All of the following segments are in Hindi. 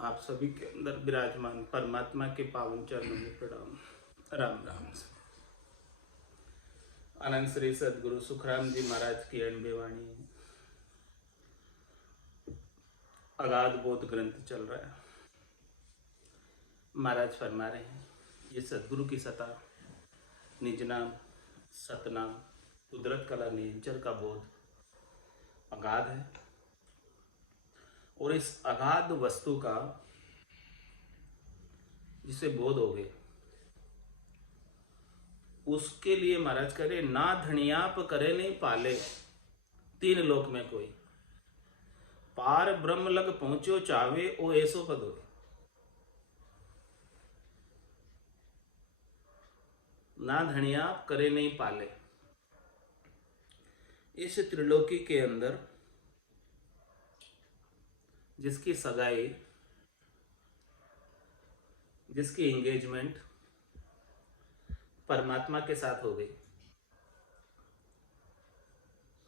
आप सभी के अंदर विराजमान परमात्मा के पावन चरणों में प्रणाम। राम राम। आनंद श्री सदगुरु सुखराम जी महाराज की अणबे वाणी है। अगाध बोध ग्रंथ चल रहा है। महाराज फरमा रहे हैं ये सदगुरु की सता, निज नाम, सतनाम, कुदरत कला नेचर का बोध अगाध है। और इस अगाध वस्तु का जिसे बोध हो गए उसके लिए महाराज करे ना धनियाप करे नहीं पाले, तीन लोक में कोई पार ब्रह्म लग पहुंचो चावे ओ ऐसो पद हो। ना धनियाप करे नहीं पाले, इस त्रिलोकी के अंदर जिसकी सगाई, जिसकी एंगेजमेंट परमात्मा के साथ हो गई।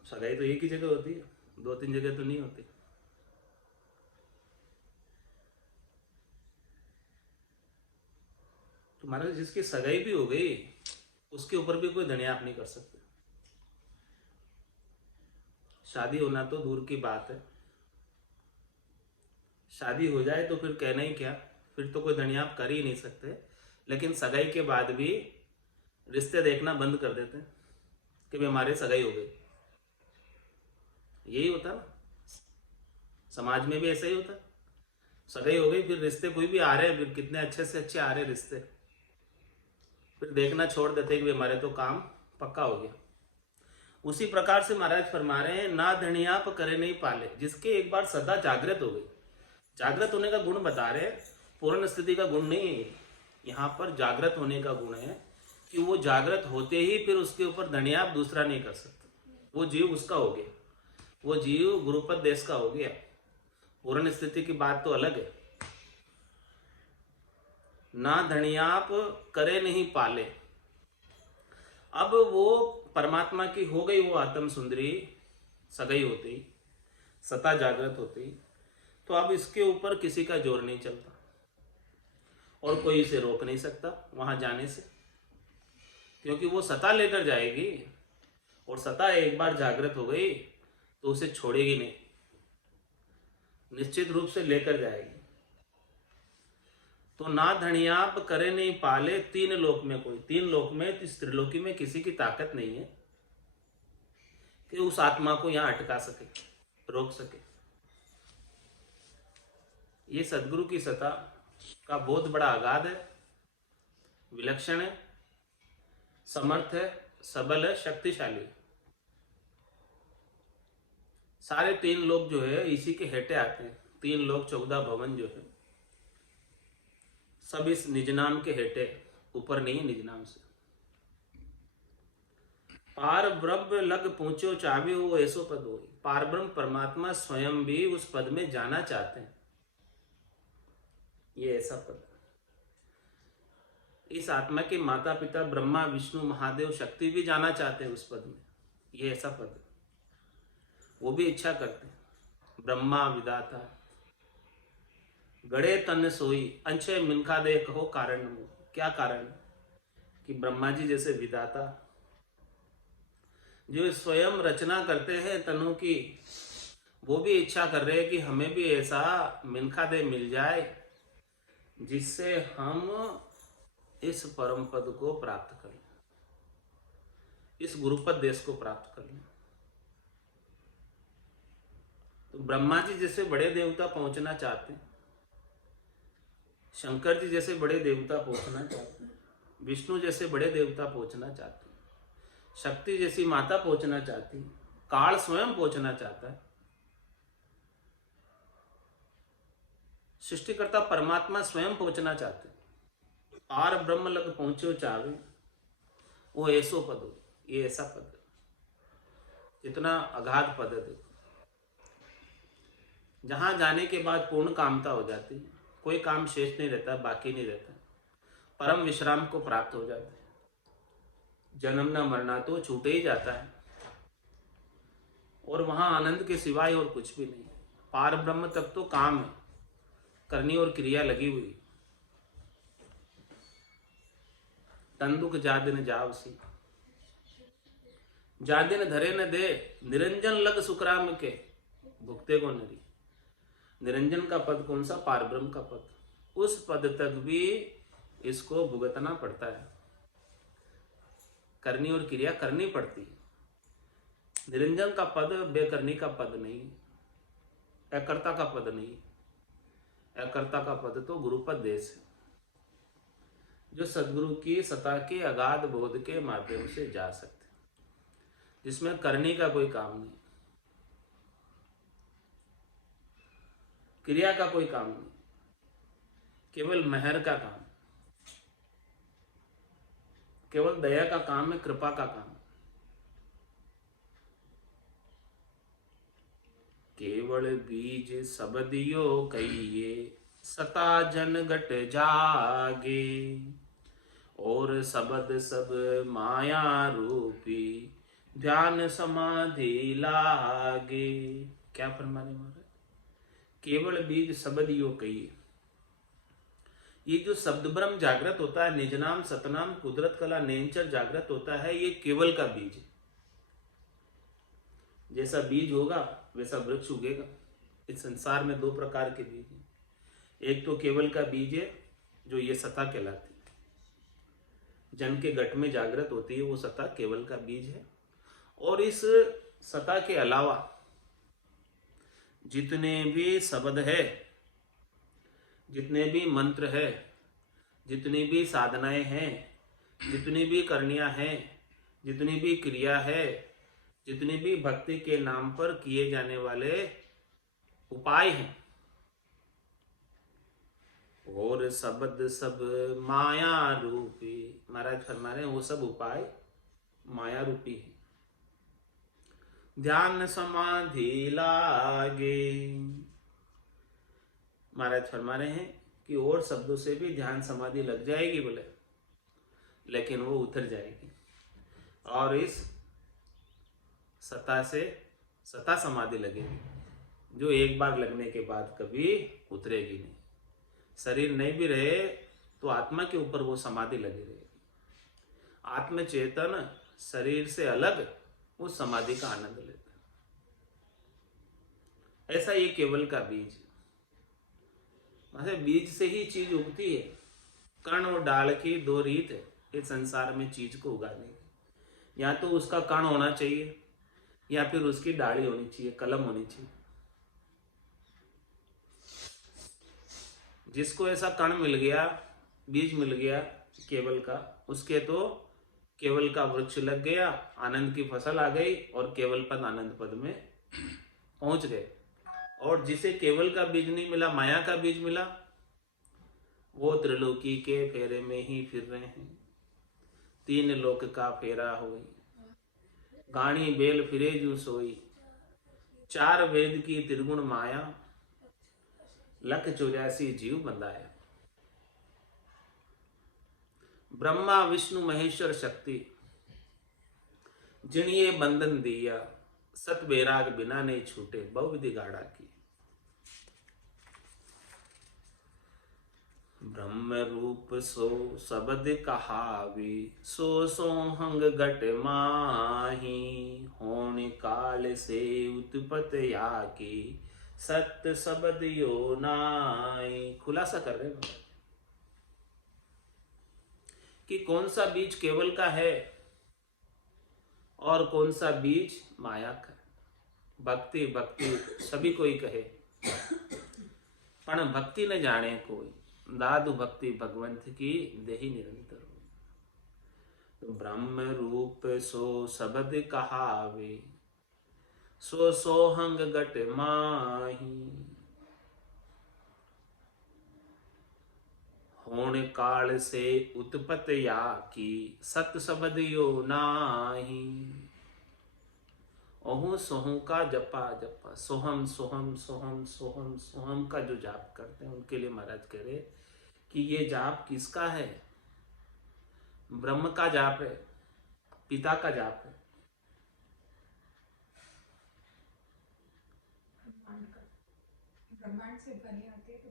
सगाई तो एक ही जगह होती है, दो तीन जगह तो नहीं होती। तुम्हारा जिसकी सगाई भी हो गई उसके ऊपर भी कोई धनियाप नहीं कर सकते। शादी होना तो दूर की बात है, शादी हो जाए तो फिर कहना ही क्या, फिर तो कोई धनियाप कर ही नहीं सकते। लेकिन सगाई के बाद भी रिश्ते देखना बंद कर देते हैं कि भाई हमारे सगाई हो गई। यही होता ना, समाज में भी ऐसा ही होता। सगाई हो गई, फिर रिश्ते कोई भी आ रहे हैं, फिर कितने अच्छे से अच्छे आ रहे रिश्ते, फिर देखना छोड़ देते कि हमारे तो काम पक्का हो गया। उसी प्रकार से महाराज फरमा रहे हैं ना धनियाप करे नहीं पाले, जिसके एक बार सदा जागृत हो गई। जागृत होने का गुण बता रहे, पूर्ण स्थिति का गुण नहीं है यहाँ पर, जागृत होने का गुण है कि वो जागृत होते ही फिर उसके ऊपर धनियाप दूसरा नहीं कर सकता। वो जीव उसका हो गया, वो जीव गुरुपद देश का हो गया। पूर्ण स्थिति की बात तो अलग है। ना धनियाप करे नहीं पाले, अब वो परमात्मा की हो गई, वो आत्म सुंदरी सगाई होती, सता जागृत होती, तो अब इसके ऊपर किसी का जोर नहीं चलता और कोई इसे रोक नहीं सकता वहां जाने से, क्योंकि वो सता लेकर जाएगी और सता एक बार जागृत हो गई तो उसे छोड़ेगी नहीं, निश्चित रूप से लेकर जाएगी। तो ना धनियाप करे नहीं पाले, तीन लोक में कोई, तीन लोक में, इस त्रिलोकी में किसी की ताकत नहीं है कि उस आत्मा को यहां अटका सके, रोक सके। ये सदगुरु की सत्ता का बोध बड़ा अगाध है, विलक्षण है, समर्थ है, सबल है, शक्तिशाली। सारे तीन लोग जो है इसी के हेटे आते हैं। तीन लोग 14 भवन जो है सब इस निज नाम के हेटे, ऊपर नहीं है निज नाम से। पार ब्रह्म लग पहुंचो चावे वो ऐसो पद हो। पार ब्रह्म परमात्मा स्वयं भी उस पद में जाना चाहते हैं, ये ऐसा पद। इस आत्मा के माता पिता ब्रह्मा विष्णु महादेव शक्ति भी जाना चाहते हैं उस पद में, ये ऐसा पद। वो भी इच्छा करते हैं। ब्रह्मा विदाता गड़े तन सोई अंशे मिनखा दे कहो कारण। क्या कारण? कि ब्रह्मा जी जैसे विदाता जो स्वयं रचना करते हैं तनु की, वो भी इच्छा कर रहे हैं कि हमें भी ऐसा मिनखा दे मिल जाए जिससे हम इस परम पद को प्राप्त कर लें, इस गुरुपद देश को प्राप्त कर लें। तो ब्रह्मा जी जैसे बड़े देवता पहुंचना चाहते हैं, शंकर जी जैसे बड़े देवता पहुंचना चाहते हैं, विष्णु जैसे बड़े देवता पहुंचना चाहते हैं, शक्ति जैसी माता पहुंचना चाहती, काल स्वयं पहुंचना चाहता है, सृष्टिकर्ता परमात्मा स्वयं पहुंचना चाहते हैं। पार ब्रह्म लग पहुंचो चावे वो ऐसो पद हो, ये ऐसा पद, इतना अगाध पद है। देखो, जहां जाने के बाद पूर्ण कामता हो जाती है, कोई काम शेष नहीं रहता, बाकी नहीं रहता, परम विश्राम को प्राप्त हो जाता है। जन्म न मरना तो छूटे ही जाता है और वहां आनंद के सिवाय और कुछ भी नहीं। पार ब्रह्म तक तो काम है, करनी और क्रिया लगी हुई। तंदुक जादिन जावसी, जादिन धरे न दे, निरंजन लग सुखराम के, भुगते को नरी। निरंजन का पद कौन सा? पारब्रह्म का पद। उस पद तक भी इसको भुगतना पड़ता है, करनी और क्रिया करनी पड़ती है। निरंजन का पद बेकरनी का पद नहीं, अकर्ता का पद नहीं। अकर्ता का पद तो गुरुपद देश है, जो सदगुरु की सत्ता के अगाध बोध के माध्यम से जा सकते, जिसमें करने का कोई काम नहीं, क्रिया का कोई काम नहीं, केवल मेहर का काम, केवल दया का काम है, कृपा का काम। केवल बीज सबदियो कहिए, सता जन घट जागे, और सबद सब माया रूपी, ध्यान समाधि लागे। क्या फरमाने महाराज? केवल बीज सबदियो कहिए। ये जो शब्द ब्रह्म जागृत होता है, निज नाम सतनाम कुदरत कला नेंचर जागृत होता है, ये केवल का बीज है। जैसा बीज होगा वैसा वृक्ष उगेगा। इस संसार में दो प्रकार के बीज हैं। एक तो केवल का बीज है, जो ये सत्ता कहलाती है, जन के घट में जागृत होती है, वो सत्ता केवल का बीज है। और इस सत्ता के अलावा जितने भी शब्द है, जितने भी मंत्र है, जितनी भी साधनाएं हैं, जितनी भी करनियां हैं, जितनी भी क्रिया है, जितनी भी भक्ति के नाम पर किए जाने वाले उपाय हैं, और शब्द सब माया रूपी, महाराज फरमा रहे हैं वो सब उपाय माया रूपी है। ध्यान समाधि लागे, महाराज फरमा रहे हैं कि और शब्दों से भी ध्यान समाधि लग जाएगी बोले, लेकिन वो उतर जाएगी, और इस सत्ता से सत्ता समाधि लगेगी, जो एक बार लगने के बाद कभी उतरेगी नहीं। शरीर नहीं भी रहे तो आत्मा के ऊपर वो समाधि लगी रहेगी। आत्म चेतन शरीर से अलग उस समाधि का आनंद लेता है। ऐसा ये केवल का बीज, मतलब बीज से ही चीज उगती है। कण और डाल की दो रीत है इस संसार में चीज को उगाने की। या तो उसका कण होना चाहिए, या फिर उसकी डाली होनी चाहिए, कलम होनी चाहिए। जिसको ऐसा कण मिल गया, बीज मिल गया केवल का, उसके तो केवल का वृक्ष लग गया, आनंद की फसल आ गई, और केवल पद आनंद पद में पहुंच गए। और जिसे केवल का बीज नहीं मिला, माया का बीज मिला, वो त्रिलोकी के फेरे में ही फिर रहे हैं। तीन लोक का फेरा होई, गाणी बेल फिरे जू सोई, चार वेद की त्रिगुण माया, लख 84 जीव बंधाया। ब्रह्मा विष्णु महेश्वर शक्ति, जिन्हें ये बंधन दिया, सत बैराग बिना नहीं छूटे, बहुविधि गाड़ा की। ब्रह्म रूप सो शब्द कहावी, सो सोहंग घट माही, होने काल से उत्पत याकी, सत्य शब्द यो नाई। खुलासा कर रहे हैं कि कौन सा बीज केवल का है और कौन सा बीज माया का। भक्ति भक्ति सभी कोई कहे, पण भक्ति न जाने कोई, दादु भक्ति भगवंत की देहि निरंतर हो। तो ब्रह्म रूप सो शब्द कहावे, सो सोहंग घट माही, होने काल से उत्पत या की, सत शब्द यो नाही। ओहु सोहम का जपा जपा, सोहम सोहम सोहम सोहम सोहम का जो जाप करते हैं, उनके लिए महाराज कह रहे कि ये जाप किसका है? ब्रह्म का जाप है, पिता का जाप है। ब्रह्मांड से ध्वनि आती है तो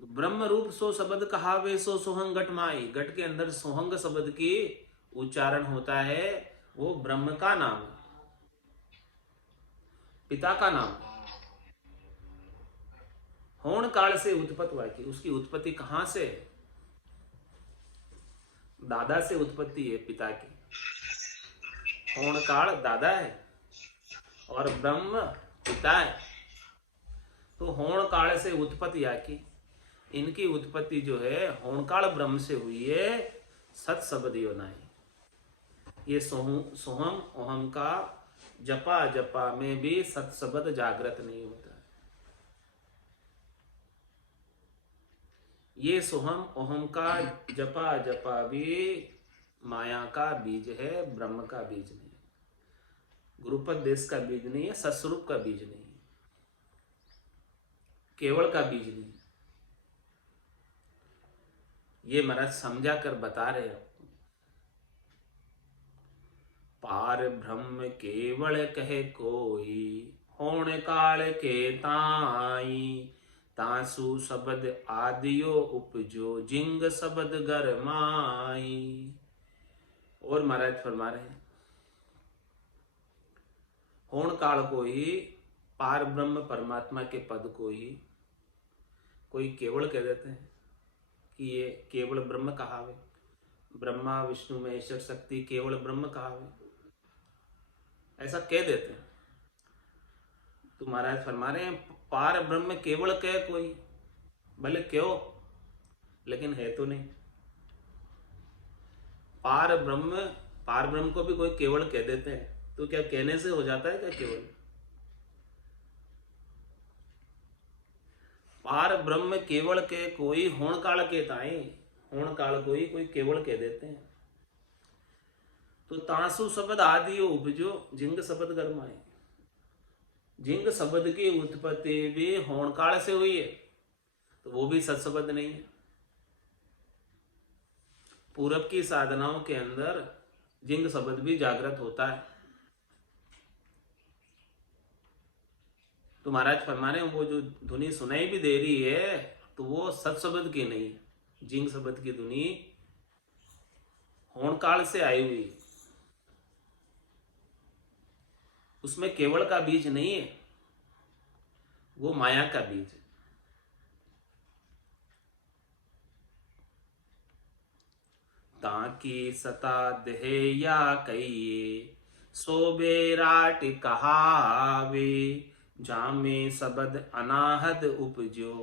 ब्रह्म रूप सो शब्द कहावे सो सोहंग घट माई। घट के अंदर सोहंग शब्द की उच्चारण होता है, वो ब्रह्म का नाम है, पिता का नाम है। होण काल से उत्पत्ति हुआ की, उसकी उत्पत्ति कहां से है? दादा से उत्पत्ति है पिता की। होण काल दादा है और ब्रह्म पिता है। तो होण काल से उत्पत्ति आकी, इनकी उत्पत्ति जो है होणकाल ब्रह्म से हुई है, सत शब्द योनाई। ये सोहम ओहम का जपा जपा में भी सत शब्द जागृत नहीं होता। ये सोहम ओहम का जपा जपा भी माया का बीज है, ब्रह्म का बीज नहीं है, गुरुपद देश का बीज नहीं है, सत्स्वरूप का बीज नहीं है, केवल का बीज नहीं है। ये महाराज समझा कर बता रहे हैं। पार ब्रह्म केवल कहे कोई, होण काल के ताई। तासु शब्द आदियो उपजो, जिंग शब्द गरमाई। और महाराज फरमा रहे हैं, होण काल को ही, पार ब्रह्म परमात्मा के पद को ही कोई केवल कह देते हैं कि ये केवल ब्रह्म कहावे, ब्रह्मा विष्णु महेश्वर शक्ति केवल ब्रह्म कहावे, ऐसा कह देते हैं। तो महाराज फरमा रहे हैं, पार ब्रह्म केवल कह कोई, भले क्यों, लेकिन है तो नहीं। पार ब्रह्म को भी कोई केवल कह देते हैं, तो क्या कहने से हो जाता है क्या केवल? पार ब्रह्म केवल के कोई, होण काल के ताई। होण काल को ही कोई केवल कह देते हैं। तो तासु शब्द आदि उपजो, जिंग शब्द गरमाए। जिंग शब्द की उत्पत्ति भी होण काल से हुई है, तो वो भी सत शब्द नहीं है। पूरब की साधनाओं के अंदर जिंग शब्द भी जागृत होता है। तो महाराज फरमा रहे हैं, वो जो धुनी सुनाई भी दे रही है, तो वो सत शब्द की नहीं है, जिंग शब्द की धुनी होण काल से आई हुई, उसमें केवल का बीज नहीं है, वो माया का बीज है। ताकि सता देह या कहिए, सोबे राट कहावे। जामे शब्द अनाहद उपजो,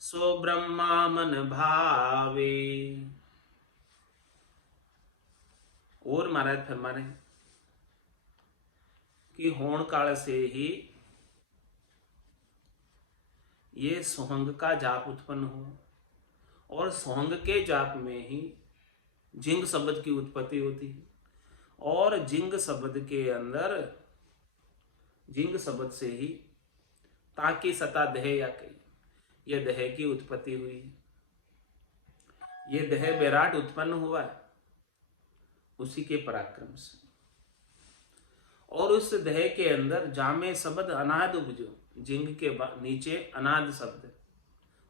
सो ब्रह्मा मन भावे। और महाराज फरमा रहे कि होण काल से ही ये सोहंग का जाप उत्पन्न हो, और सोहंग के जाप में ही जिंग शब्द की उत्पत्ति होती है, और जिंग शब्द के अंदर, जिंग शब्द से ही ताकि सता देह या कही, यह देह की उत्पत्ति हुई। यह देह विराट उत्पन्न हुआ है उसी के पराक्रम से। और उस देह के अंदर जामे शब्द अनाद उपजो, जिंग के नीचे अनाद शब्द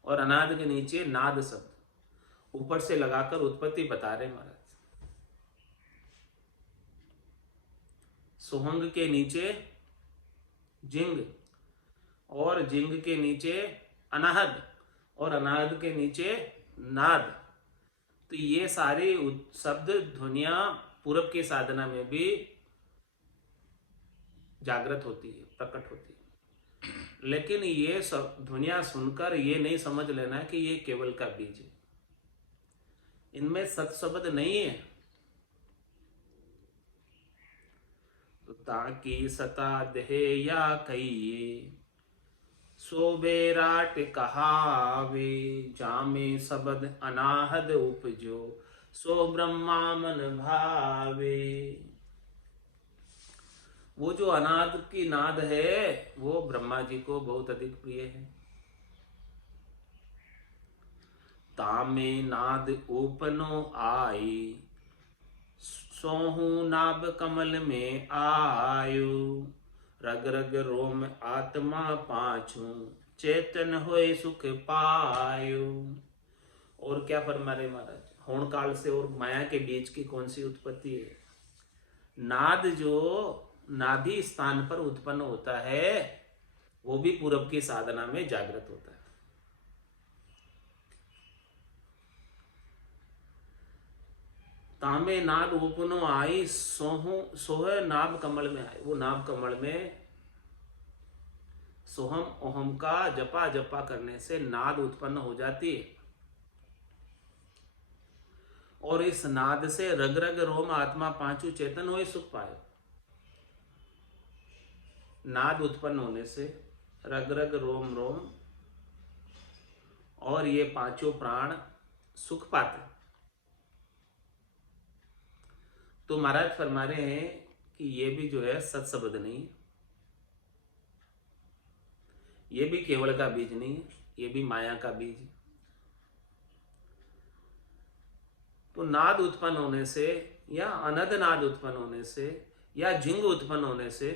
और अनाद के नीचे नाद शब्द ऊपर से लगाकर उत्पत्ति बता रहे महाराज। सोहंग के नीचे जिंग, और जिंग के नीचे अनाहद, और अनाहद के नीचे नाद। तो ये सारी शब्द ध्वनियां पूरब की साधना में भी जागृत होती है, प्रकट होती है। लेकिन ये सब ध्वनियां सुनकर ये नहीं समझ लेना कि ये केवल का बीज है, इनमें सत शब्द नहीं है। तो ताकि सता देह या कहिए, सोबे राट कहावे। जामे शब्द अनाहद उपजो, सो ब्रह्मा मन भावे। वो जो अनाद की नाद है, वो ब्रह्मा जी को बहुत अधिक प्रिय है। तामे नाद ओपनो आई, सोहू नाभ कमल में आयु। रग रग रोम आत्मा पाछू, चेतन होए सुख पायो। और क्या फरमा रहे महाराज, होण काल से और माया के बीच की कौन सी उत्पत्ति है? नाद जो नाभि स्थान पर उत्पन्न होता है वो भी पूरब की साधना में जागृत होता है। तामे नाद उपनो आई सोह नाभ कमल में आए। वो नाभ कमल में सोहम ओहम का जपा जपा करने से नाद उत्पन्न हो जाती है और इस नाद से रग रग रोम आत्मा पांचों चेतन हुए सुख पाए। नाद उत्पन्न होने से रग रग रोम रोम और ये पांचों प्राण सुख पाते। तो महाराज फरमा रहे हैं कि ये भी जो है सत शब्द नहीं, ये भी केवल का बीज नहीं है, ये भी माया का बीज है। तो नाद उत्पन्न होने से या अनद नाद उत्पन्न होने से या जिंग उत्पन्न होने से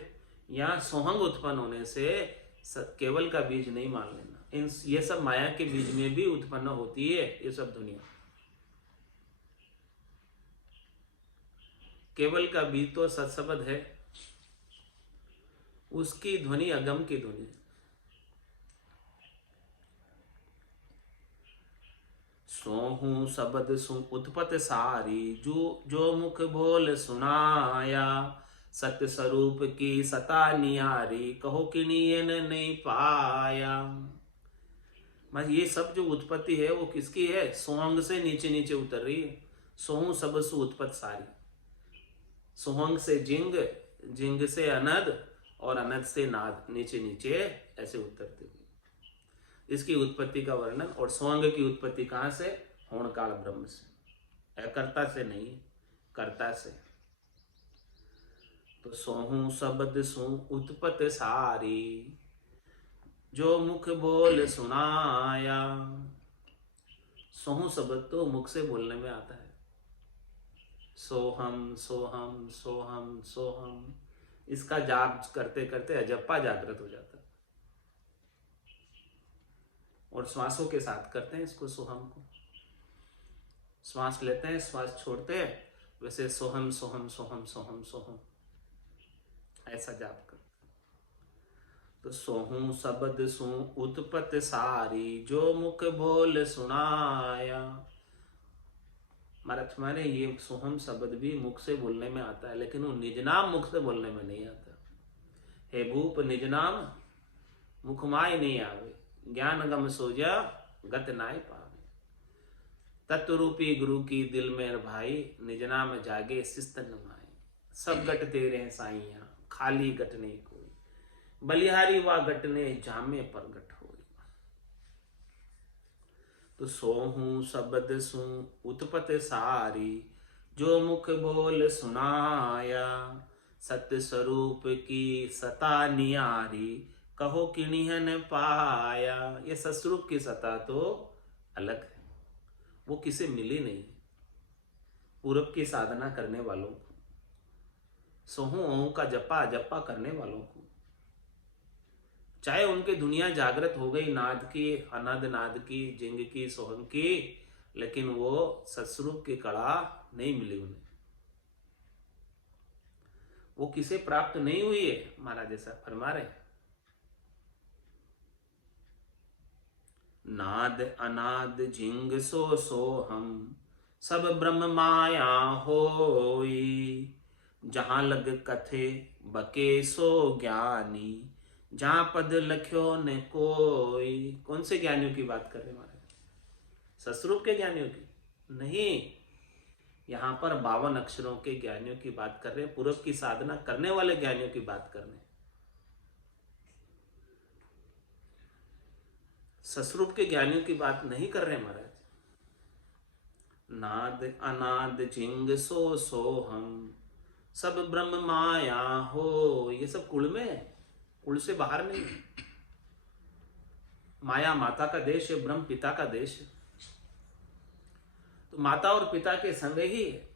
या सोहंग उत्पन्न होने से केवल का बीज नहीं मान लेना। ये सब माया के बीज में भी उत्पन्न होती है। ये सब दुनिया केवल का बीज तो सत्शब्द है, उसकी ध्वनि अगम की ध्वनि। सोहू शब्द उत्पत सारी जो मुख बोल सुनाया। सत्य स्वरूप की सता नियारी कहो कि नियन नहीं पाया। ये सब जो उत्पत्ति है वो किसकी है? सोहंग से नीचे नीचे उतर रही है। सोहू शब्द सु उत्पत सारी, सोहंग से जिंग, जिंग से अनद और अनद से नाद, नीचे नीचे ऐसे उतरते हुए इसकी उत्पत्ति का वर्णन। और सोहंग की उत्पत्ति कहां से? होण काल ब्रह्म से, अकर्ता से नहीं, कर्ता से। तो सोहू शब्द सु उत्पत सारी जो मुख बोल सुनाया। सोहू शब्द तो मुख से बोलने में आता है। सोहम सोहम सोहम सोहम, इसका जाप करते करते अजप्पा जागृत हो जाता है। और श्वासों के साथ करते हैं इसको, सोहम को। श्वास लेते हैं, श्वास छोड़ते हैं, वैसे सोहम सोहम सोहम सोहम सोहम ऐसा जाप करते। तो सोहू शब्द सु उत्पत सारी जो मुख बोल सुनाया। महाराज माने ये सोहम शब्द भी मुख से बोलने में आता है, लेकिन वो निज नाम मुख से बोलने में नहीं आता। हे भूप निज नाम मुखमाय नहीं आवे, ज्ञान गम सोजा गत नाय पावे। तत्वरूपी गुरु की दिल में भाई, निज नाम जागे सिस्तन माए। सब गट तेरे हैं साईया, खाली गट नहीं कोई। बलिहारी वा गट ने जामे पर गट होई। तो सोहू शब्द सु उत्पत सारी जो मुख बोल सुनाया। सत्य स्वरूप की सता नियारी कहो किणिहन पाया। ये सस्वरूप की सता तो अलग है, वो किसे मिली नहीं। पूरब की साधना करने वालों को, सोहू ओहू का जपा जपा करने वालों को, चाहे उनके दुनिया जागृत हो गई नाद की, अनद नाद की, जिंग की, सोहंग की, लेकिन वो सत्स्वरूप की कड़ा नहीं मिली उन्हें। वो किसे प्राप्त नहीं हुई है? महाराज ऐसा फरमा रहे। नाद अनाद जिंग सो सोहम सब ब्रह्म माया होई। जहां लग कथे बके सो ज्ञानी जहां पद लख्यो ने कोई। कौन से ज्ञानियों की बात कर रहे महाराज? सस्वरूप के ज्ञानियों की नहीं, यहां पर 52 अक्षरों के ज्ञानियों की बात कर रहे हैं। पूरब की साधना करने वाले ज्ञानियों की बात कर रहे हैं, सस्वरूप के ज्ञानियों की बात नहीं कर रहे महाराज। नाद अनाद जिंग सो सोहम सब ब्रह्म माया हो। ये सब कुल में है, कुल से बाहर नहीं। माया माता का देश है, ब्रह्म पिता का देश है। तो माता और पिता के संग ही है।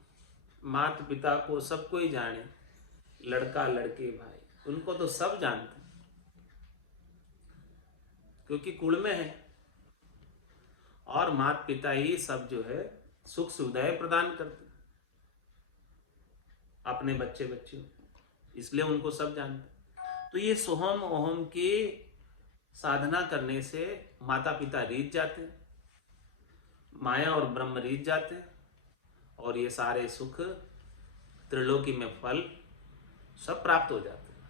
मात पिता को सब कोई जाने, लड़का लड़के भाई उनको तो सब जानते हैं। क्योंकि कुल में है, और माता पिता ही सब जो है सुख सुविधाएं प्रदान करते अपने बच्चे बच्चियों, इसलिए उनको सब जानते। तो ये सोहम ओहम की साधना करने से माता पिता रीझ जाते हैं, माया और ब्रह्म रीझ जाते हैं, और ये सारे सुख त्रिलोकी में फल सब प्राप्त हो जाते हैं।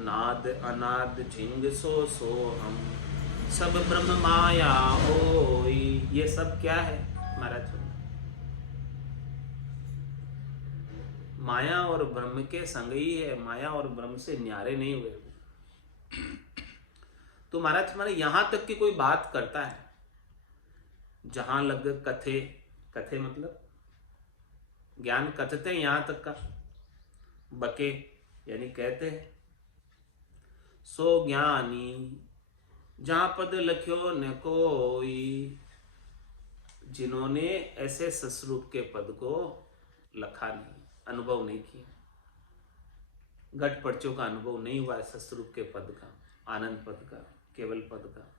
नाद अनाद झिंग सो हम सब ब्रह्म माया होई। ये सब क्या है महाराज? माया और ब्रह्म के संग ही है, माया और ब्रह्म से न्यारे नहीं हुए। तो महाराज हमारे यहां तक की कोई बात करता है जहां लग कथे, कथे मतलब ज्ञान कथते हैं, यहां तक का बके यानी कहते हैं। सो ज्ञानी जहां पद लख्यो न कोई, जिन्होंने ऐसे सस्वरूप के पद को लखा नहीं, अनुभव नहीं किया, घट पर्चों का अनुभव नहीं हुआ है सस्वरूप के पद का, आनंद पद का, केवल पद का,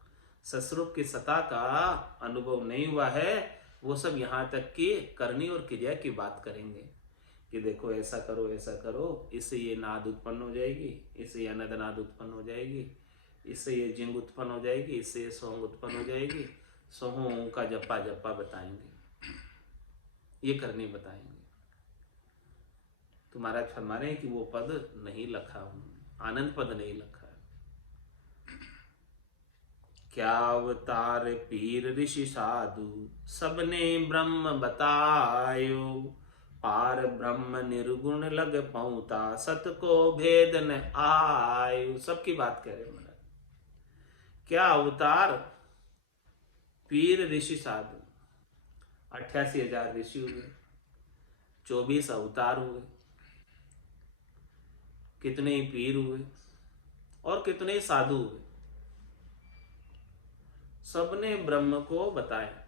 सस्वरूप की सत्ता का अनुभव नहीं हुआ है, वो सब यहाँ तक कि करनी और क्रिया की बात करेंगे कि देखो ऐसा करो, इससे ये नाद उत्पन्न हो जाएगी, इससे ये अनद नाद उत्पन्न हो जाएगी, इससे ये जिंग उत्पन्न हो जाएगी, इससे ये सोंग उत्पन्न हो जाएगी, सोहों का जप्पा जप्पा बताएंगे, ये करनी बताएंगे। तो महाराज फरमा रहे हैं कि वो पद नहीं लखा, आनंद पद नहीं लखा। क्या अवतार पीर ऋषि साधु सबने ब्रह्म बतायो, पार ब्रह्म निर्गुण लग पहुंता सत को भेद न आयो। सबकी बात कह रहे हैं महाराज। क्या अवतार पीर ऋषि साधु, 88,000 ऋषि हुए, 24 अवतार हुए, कितने ही पीर हुए और कितने ही साधु हुए, सबने ब्रह्म को बताया।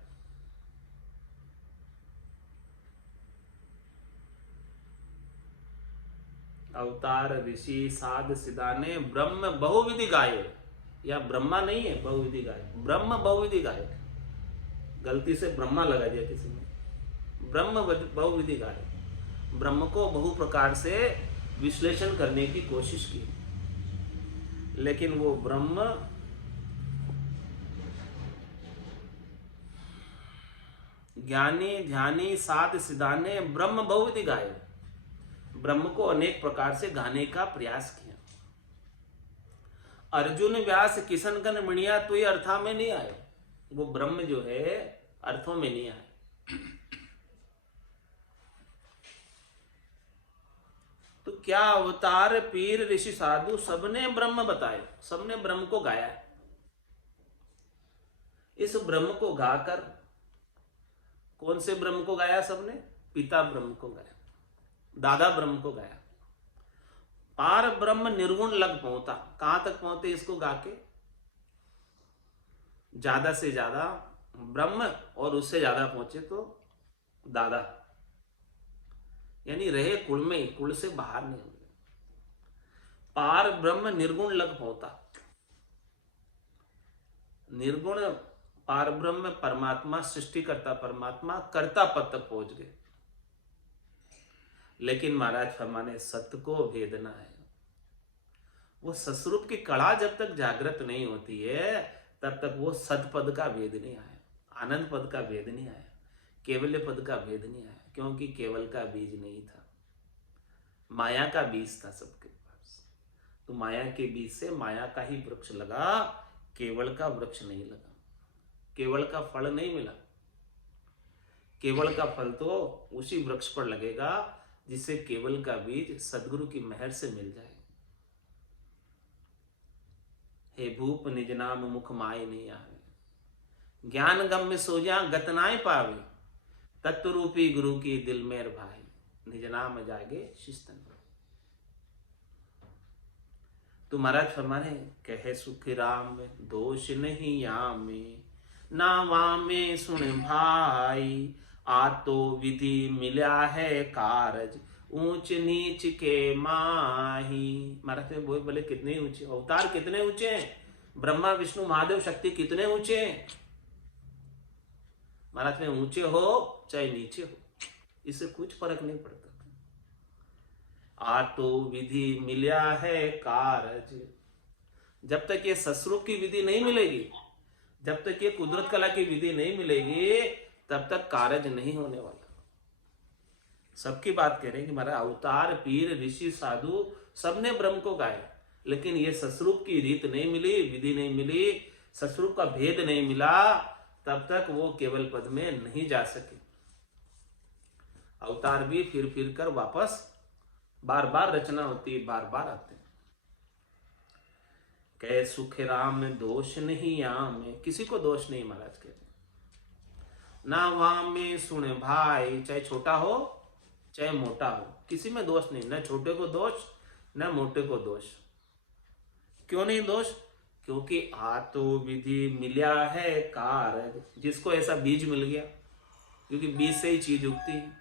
अवतार ऋषि साध सिदाने ब्रह्म बहुविधि गाये, या ब्रह्मा नहीं है बहुविधि गायक, ब्रह्म बहुविधि गायक, गलती से ब्रह्मा लगा दिया किसी ने, ब्रह्म बहुविधि गायक, ब्रह्म को बहु प्रकार से विश्लेषण करने की कोशिश की, लेकिन वो ब्रह्म ज्ञानी ध्यानी साध सिदाने ब्रह्म बहुविधि गाये, ब्रह्म को अनेक प्रकार से गाने का प्रयास किया। अर्जुन व्यास किशनगण मणिया तो ये अर्था में नहीं आए, वो ब्रह्म जो है अर्थों में नहीं आए। तो क्या अवतार पीर ऋषि साधु सबने ब्रह्म बताए, सबने ब्रह्म को गाया। इस ब्रह्म को गाकर, कौन से ब्रह्म को गाया सबने? पिता ब्रह्म को गाया, दादा ब्रह्म को गाया। पार ब्रह्म निर्गुण लग पहुंचा, कहां तक पहुंचे इसको गा के? ज्यादा से ज्यादा ब्रह्म और उससे ज्यादा पहुंचे तो दादा, यानी रहे कुल में ही, कुल से बाहर नहीं हुए। पार ब्रह्म निर्गुण लग पहुंचा, निर्गुण पार ब्रह्म परमात्मा, सृष्टिकर्ता परमात्मा कर्ता पद तक पहुंच गए। लेकिन महाराज फरमाने सत्य को भेदना है। वो सस्वरूप की कड़ा जब तक जागृत नहीं होती है तब तक वो सत पद का भेद नहीं आया, आनंद पद का भेद नहीं आया, केवल्य पद का भेद नहीं आया, क्योंकि केवल का बीज नहीं था, माया का बीज था सबके पास। तो माया के बीज से माया का ही वृक्ष लगा, केवल का वृक्ष नहीं लगा, केवल का फल नहीं मिला। केवल का फल तो उसी वृक्ष पर लगेगा जिसे केवल का बीज सदगुरु की मेहर से मिल जाए। हे भूप निज नाम मुख माय नहीं आवे, ज्ञान गम्य सोजा गतनाए पावे, तत्व रूपी गुरु की दिल मेर भाई, निज नाम जागे शिस्तन। तो महाराज फरमाने कहे सुख राम दोष नहीं यामे, ना वामे सुन भाई, आ तो विधि मिला है कारज, ऊंच नीच के माही। महाराज बोले कितने ऊंचे अवतार, कितने ऊंचे हैं ब्रह्मा विष्णु महादेव शक्ति कितने ऊंचे हैं महाराज में, ऊंचे हो चाहे नीचे हो, इससे कुछ फर्क नहीं पड़ता। आटो विधि मिल्या है कारज, जब तक ये ससुरूप की विधि नहीं मिलेगी, जब तक ये कुदरत कला की विधि नहीं मिलेगी, तब तक कारज नहीं होने वाला। सबकी बात कह रहे हैं कि हमारा अवतार पीर ऋषि साधु सबने ब्रह्म को गाया, लेकिन ये ससुरूप की रीत नहीं मिली, विधि नहीं मिली, ससुरूप का भेद नहीं मिला, तब तक वो केवल पद में नहीं जा सके। अवतार भी फिर फिर कर वापस बार बार रचना होती है, बार बार आते हैं। कह सुख राम में दोष नहीं, यहाँ में किसी को दोष नहीं महाराज कहते। ना वहां में सुन भाई, चाहे छोटा हो चाहे मोटा हो, किसी में दोष नहीं, ना छोटे को दोष ना मोटे को दोष। क्यों नहीं दोष? क्योंकि आतो विधि मिल्या है कारज, जिसको ऐसा बीज मिल गया, क्योंकि बीज से ही चीज उगती है।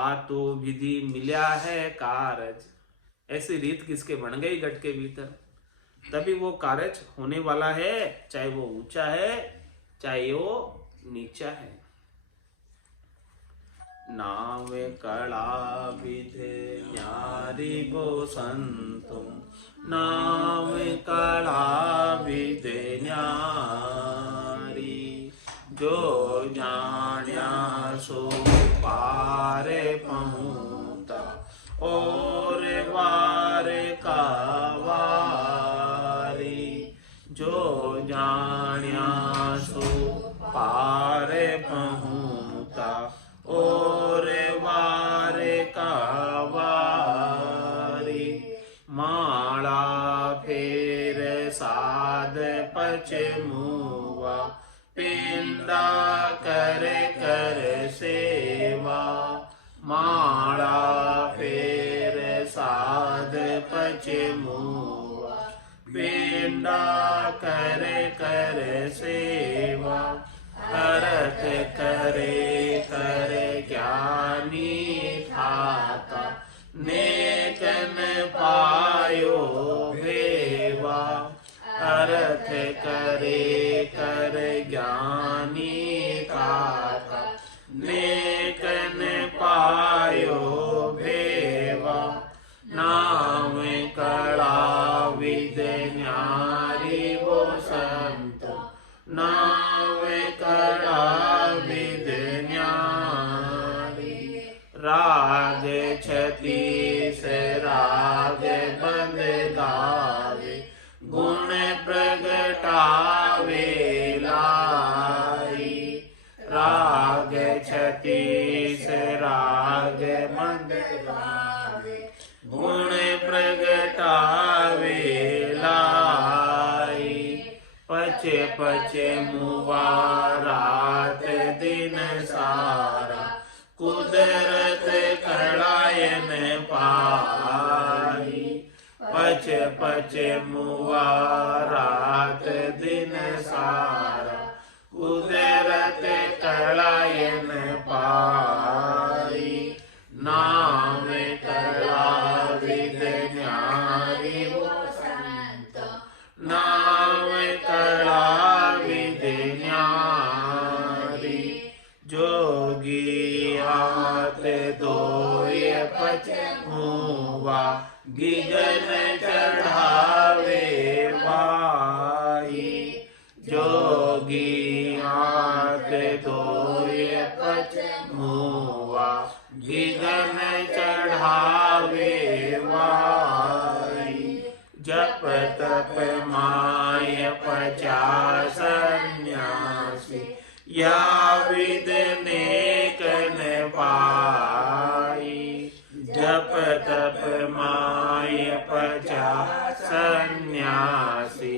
आतो विधि मिल्या है कारज, ऐसी रीत किसके बन गई घट के भीतर, तभी वो कारज होने वाला है, चाहे वो ऊंचा है चाहे वो नीचा है। नाम कला विधे न्यारी गो संतुम, नाम कला विधे न्यारी, जो जान्या सो पारे पहुँचा, और वार का वारी, जो जान्या सो पारे पहुँचा, और वार का वारी, माला फेर साध पच मुआ, पिंडा कर कर सेवा, माला फेर साध पच मुआ, पिंडा कर कर सेवा, करत करे कर ज्ञानी थाता, नेकन पायो भेवा, अर्थ करे कर ज्ञानी थाता, नेकन पायो भेवा, नाम कला विद न्यारी वो संत, नाम कला विद न्यारी, राग छतीस राग बंद गावे, गुण प्रगटावे लाई, राग छतीस राग बंद गावे, गुण प्रगटावे लाई, पचे पचे मुआ रात दिन सारा, कुदरत कड़ायन पाई, पचे पचे मुआ रात दिन सारा, कुदरत कड़ायन पाई, नाम कला विद न्यारी वो संत, नाम कला विद न्यारी, जोगी हाथ धोए पच मुआ, गिगन चढ़ावे भाई, जोगी हाथ धोए पच मुआ, गिगन चढ़ावे भाई, जप तप माय पचा सन्यासी, या विद नेकन पाई, जप तप माय पचा सन्यासी,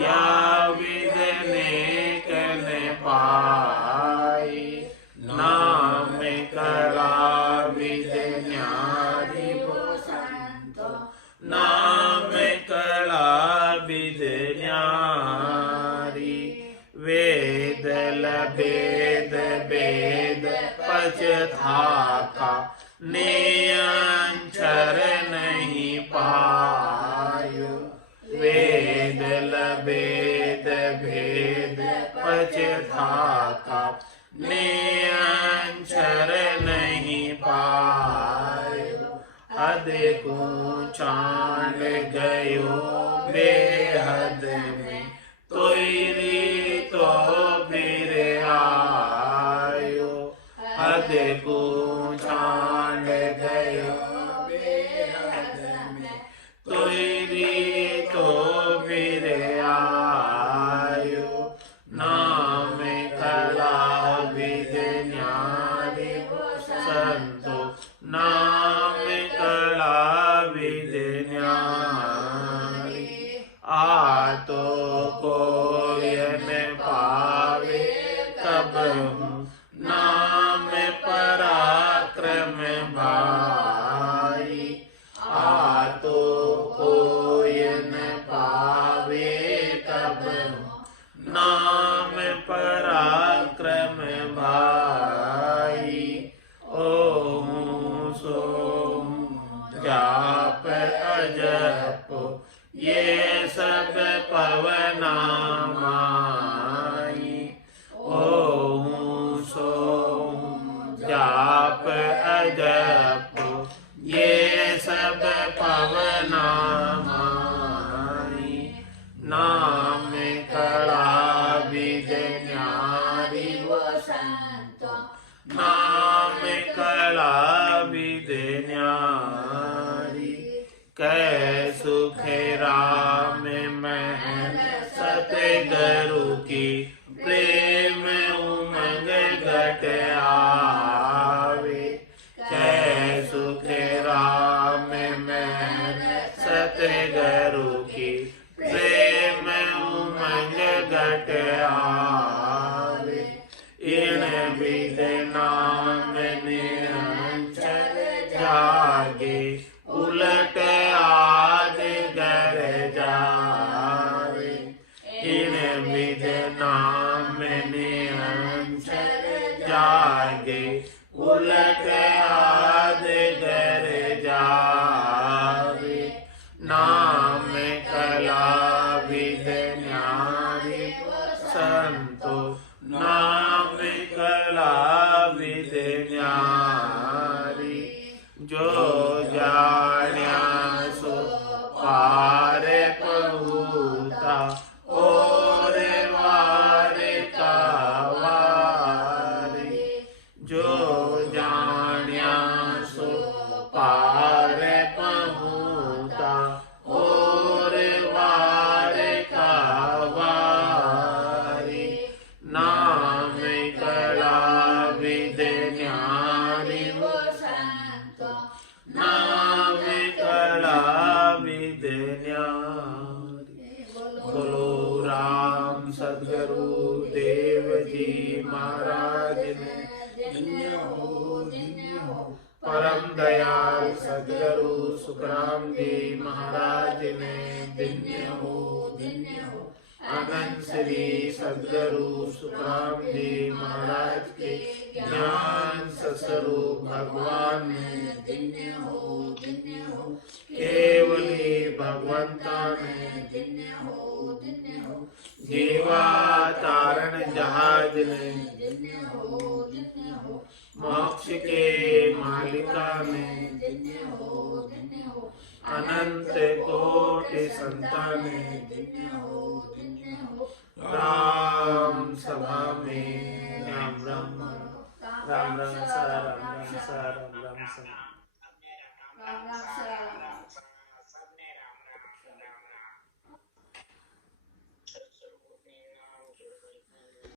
या विद नेकन पाई, नाम कला विद न्यारी वो संत, नाम कला विद न्यारी, वेद लभेद वेद पच थाका, नियंचर नहीं पायो, वेद लभेद पछताता निरंतर नहीं पायो अधिको चांद गयो बेहद में तोरी तो फिर आयो अधिको चांद गयो बेहद में तोरी तो फिर आयो नाम कला विद न्यारी संतो नाम कला विद न्यारी आतो कोय न पावे कबहू नाम पराक्रम भाई आतो कोय न पावे कबहू नाम पराक्रम भाई ओम सोम जाप अजप ये सब पवना माई ओम सोम जाप अजप ये सब पवना माई नाम कला विद न्यारी वसंतो नाम कला विद न्यारी कै सुख राम महल सतगुरु की प्रेम उमंग घट आवे कै सुख राम महल सतगुरु की प्रेम उमंग घट आवे इन विद नाम निरंतर जागे उलट आद घर जावे इन विद नाम निरंतर जागे उलट आद घर जावे नाम कला विद न्यारी संतो नाम कला विद न्यारी जो जान्या सो पार पहुता और वार का वारी जो जान्या सो पार पहुता और वार का वारी नाम कला विद न्यारी वसंतो नाम कला विद न्यारी बोलो राम सद्गुरु देव जी महाराज ने धन्य हो परम दयाल सद्गुरु सुखराम जी महाराज ने धन्य हो अनंत श्री सद्गुरु सुखराम जी महाराज के ज्ञान स्वरूप भगवान ने धन्य हो केवली भगवंता ने धन्य हो जीवा तारण जहाज ने धन्य हो मोक्ष के मालिका ने धन्य हो अनंत कोटि संताने धन्य हो राम सभा में राम राम सा राम राम सा राम राम सा